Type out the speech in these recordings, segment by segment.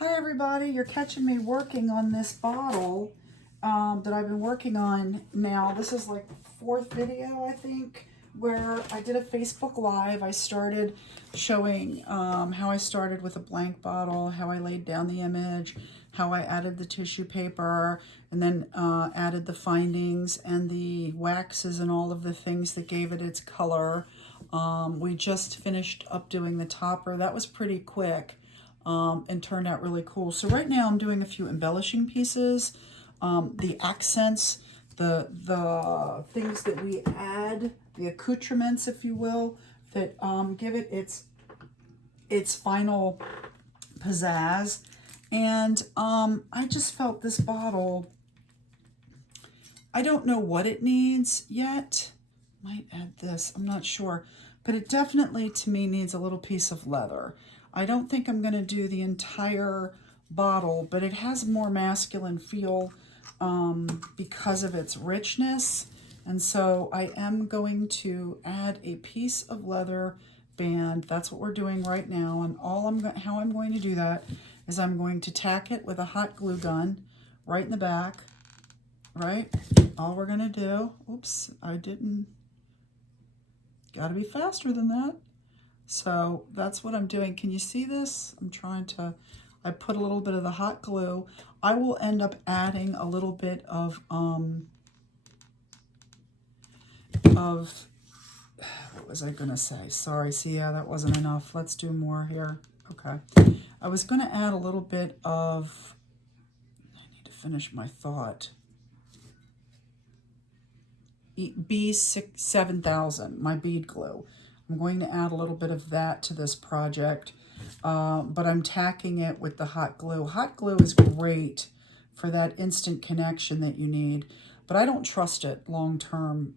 Hi everybody, you're catching me working on this bottle that I've been working on now. This is like the fourth video, I think, where I did a Facebook Live. I started showing how I started with a blank bottle, how I laid down the image, how I added the tissue paper, and then added the findings and the waxes and all of the things that gave it its color. We just finished up doing the topper. That was pretty quick. And turned out really cool. So right now I'm doing a few embellishing pieces, the accents, the things that we add, the accoutrements, if you will, that give it its final pizzazz. And I just felt this bottle, I don't know what it needs yet. Might add this, I'm not sure. But it definitely, to me, needs a little piece of leather. I don't think I'm going to do the entire bottle, but it has more masculine feel because of its richness. And so I am going to add a piece of leather band. That's what we're doing right now. And how I'm going to do that is I'm going to tack it with a hot glue gun right in the back, right? All we're going to do, oops, I didn't, got to be faster than that. So that's what I'm doing. Can you see this? I put a little bit of the hot glue. I will end up adding a little bit of what was I gonna say? Sorry, see, yeah, that wasn't enough. Let's do more here. Okay. I was gonna add a little bit of, I need to finish my thought. B7000, my bead glue. I'm going to add a little bit of that to this project, but I'm tacking it with the hot glue. Hot glue is great for that instant connection that you need, but I don't trust it long-term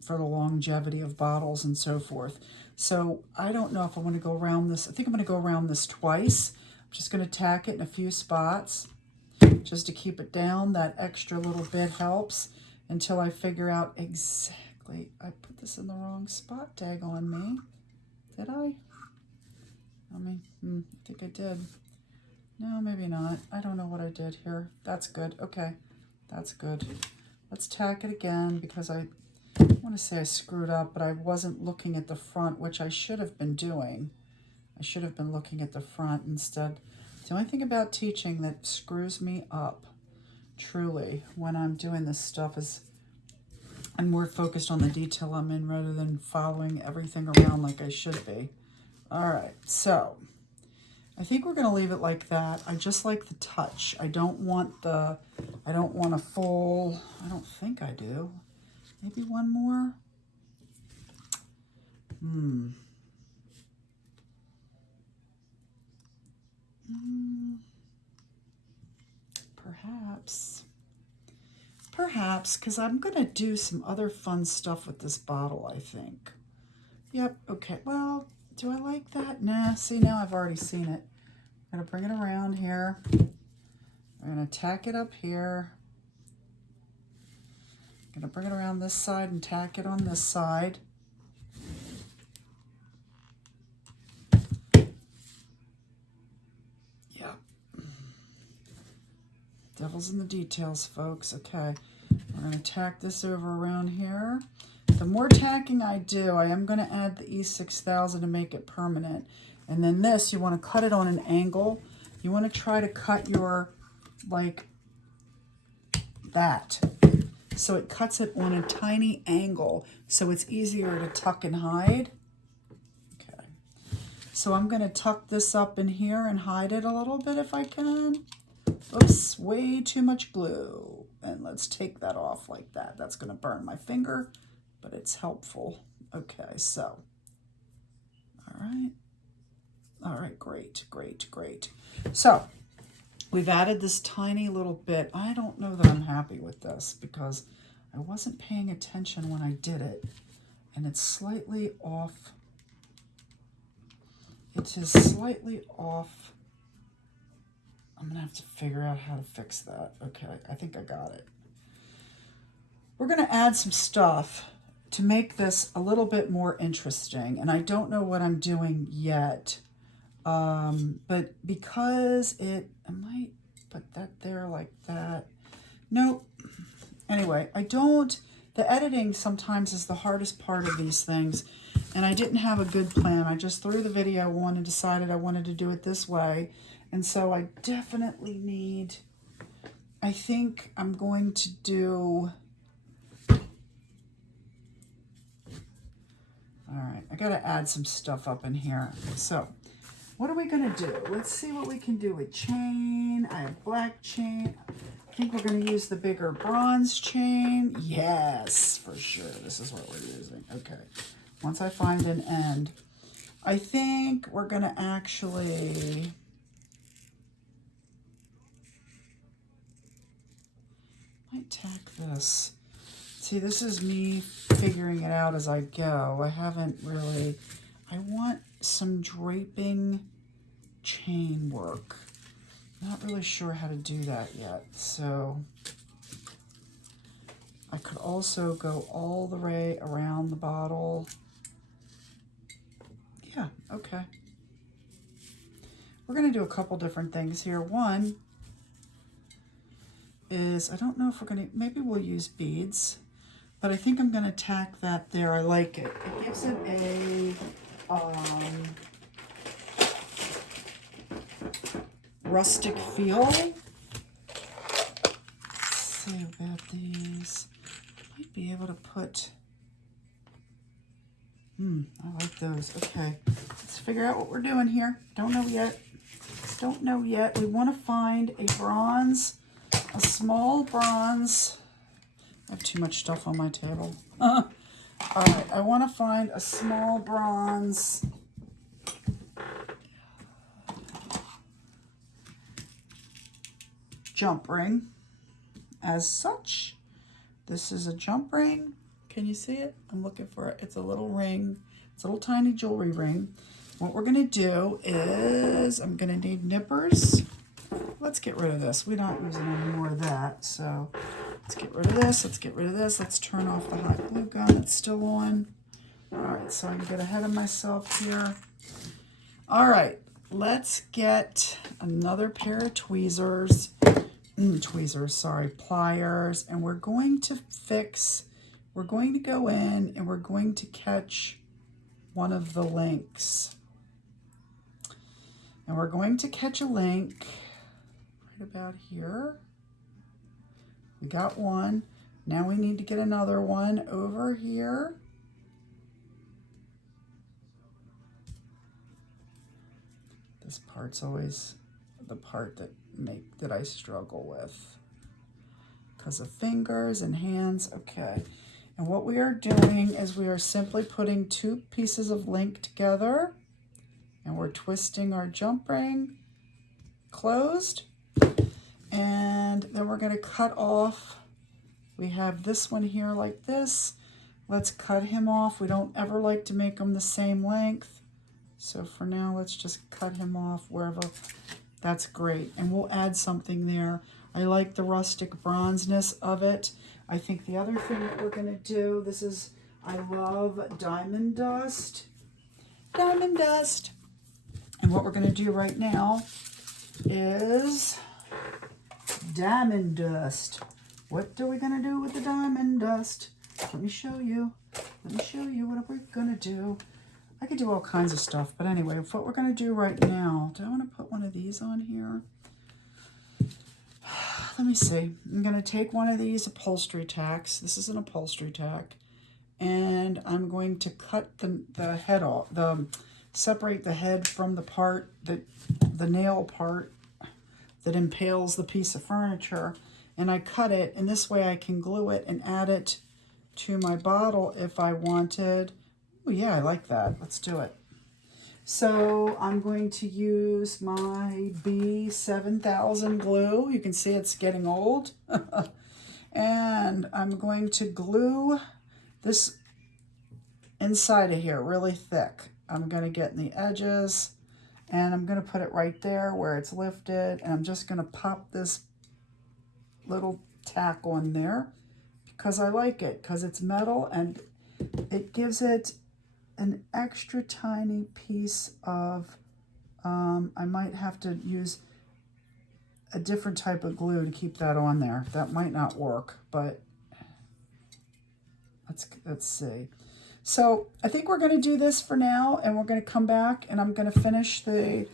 for the longevity of bottles and so forth. So I don't know if I want to go around this. I think I'm going to go around this twice. I'm just going to tack it in a few spots just to keep it down. That extra little bit helps until I figure out exactly. I put this in the wrong spot, tag on me. Did I? I think I did. No, maybe not. I don't know what I did here. That's good. Okay, that's good. Let's tack it again because I want to say I screwed up, but I wasn't looking at the front, which I should have been doing. I should have been looking at the front instead. The only thing about teaching that screws me up, truly, when I'm doing this stuff is I'm more focused on the detail I'm in rather than following everything around like I should be. All right, so I think we're going to leave it like that. I just like the touch. I don't want a full, I don't think I do. Maybe one more? Perhaps, because I'm going to do some other fun stuff with this bottle, I think. Yep, okay. Well, do I like that? Nah, see, now I've already seen it. I'm going to bring it around here. I'm going to tack it up here. I'm going to bring it around this side and tack it on this side. Yep. Devil's in the details, folks. Okay. We're going to tack this over around here. The more tacking I do, I am going to add the E6000 to make it permanent. And then this, you want to cut it on an angle. You want to try to cut your, like, that. So it cuts it on a tiny angle, so it's easier to tuck and hide. Okay. So I'm going to tuck this up in here and hide it a little bit if I can. Oops, way too much glue. And let's take that off like that. That's going to burn my finger, but it's helpful. Okay, so, all right, great. So we've added this tiny little bit. I don't know that I'm happy with this because I wasn't paying attention when I did it, and it's slightly off. It is slightly off. I'm going to have to figure out how to fix that. Okay, I think I got it. We're going to add some stuff to make this a little bit more interesting, and I don't know what I'm doing yet. But because I might put that there like that. Nope. Anyway, the editing sometimes is the hardest part of these things. And I didn't have a good plan. I just threw the video on and decided I wanted to do it this way. And so I definitely need, I think I'm going to do, all right, I got to add some stuff up in here. So what are we going to do? Let's see what we can do with chain. I have black chain. I think we're going to use the bigger bronze chain. Yes, for sure. This is what we're using. Okay. Once I find an end, I think we're going to actually, might tack this. See, this is me figuring it out as I go. I haven't really, I want some draping chain work. Not really sure how to do that yet. So I could also go all the way around the bottle. Yeah, okay. We're going to do a couple different things here. One is, I don't know if we're going to, maybe we'll use beads, but I think I'm going to tack that there. I like it. It gives it a rustic feel. Let's see about these. Might be able to put, I like those. Okay, let's figure out what we're doing here. Don't know yet. Don't know yet. We want to find a bronze, a small bronze. I have too much stuff on my table. All right, I want to find a small bronze jump ring. As such, this is a jump ring. Can you see it? I'm looking for it. It's a little ring. It's a little tiny jewelry ring. What we're going to do is I'm going to need nippers. Let's get rid of this. We're not using any more of that. So let's get rid of this. Let's get rid of this. Let's turn off the hot glue gun. It's still on. All right, so I can get ahead of myself here. All right, let's get another pair of tweezers. Pliers. And we're going to go in and we're going to catch one of the links. And we're going to catch a link right about here. We got one. Now we need to get another one over here. This part's always the part that I struggle with because of fingers and hands. Okay. And what we are doing is we are simply putting two pieces of link together and we're twisting our jump ring closed. And then we're going to cut off. We have this one here like this. Let's cut him off. We don't ever like to make them the same length. So for now, let's just cut him off wherever. That's great. And we'll add something there. I like the rustic bronzeness of it. I think the other thing that we're going to do, I love diamond dust. Diamond dust. And what we're going to do right now is diamond dust. What are we going to do with the diamond dust? Let me show you. Let me show you what we're going to do. I could do all kinds of stuff, but anyway, what we're going to do right now, do I want to put one of these on here? Let me see. I'm going to take one of these upholstery tacks. This is an upholstery tack. And I'm going to cut the head off, separate the head from the part, the nail part that impales the piece of furniture. And I cut it, and this way I can glue it and add it to my bottle if I wanted. Oh yeah, I like that. Let's do it. So I'm going to use my B7000 glue. You can see it's getting old. And I'm going to glue this inside of here really thick. I'm going to get in the edges and I'm going to put it right there where it's lifted. And I'm just going to pop this little tack on there because I like it, because it's metal and it gives it an extra tiny piece of I might have to use a different type of glue to keep that on there. That might not work, but let's see. So I think we're going to do this for now, and we're going to come back, and I'm going to finish the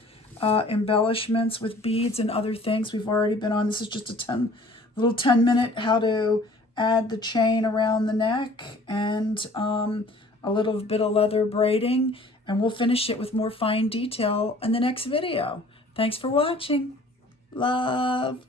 embellishments with beads and other things we've already been on. This is just a little 10-minute how to add the chain around the neck and a little bit of leather braiding, and we'll finish it with more fine detail in the next video. Thanks for watching. Love.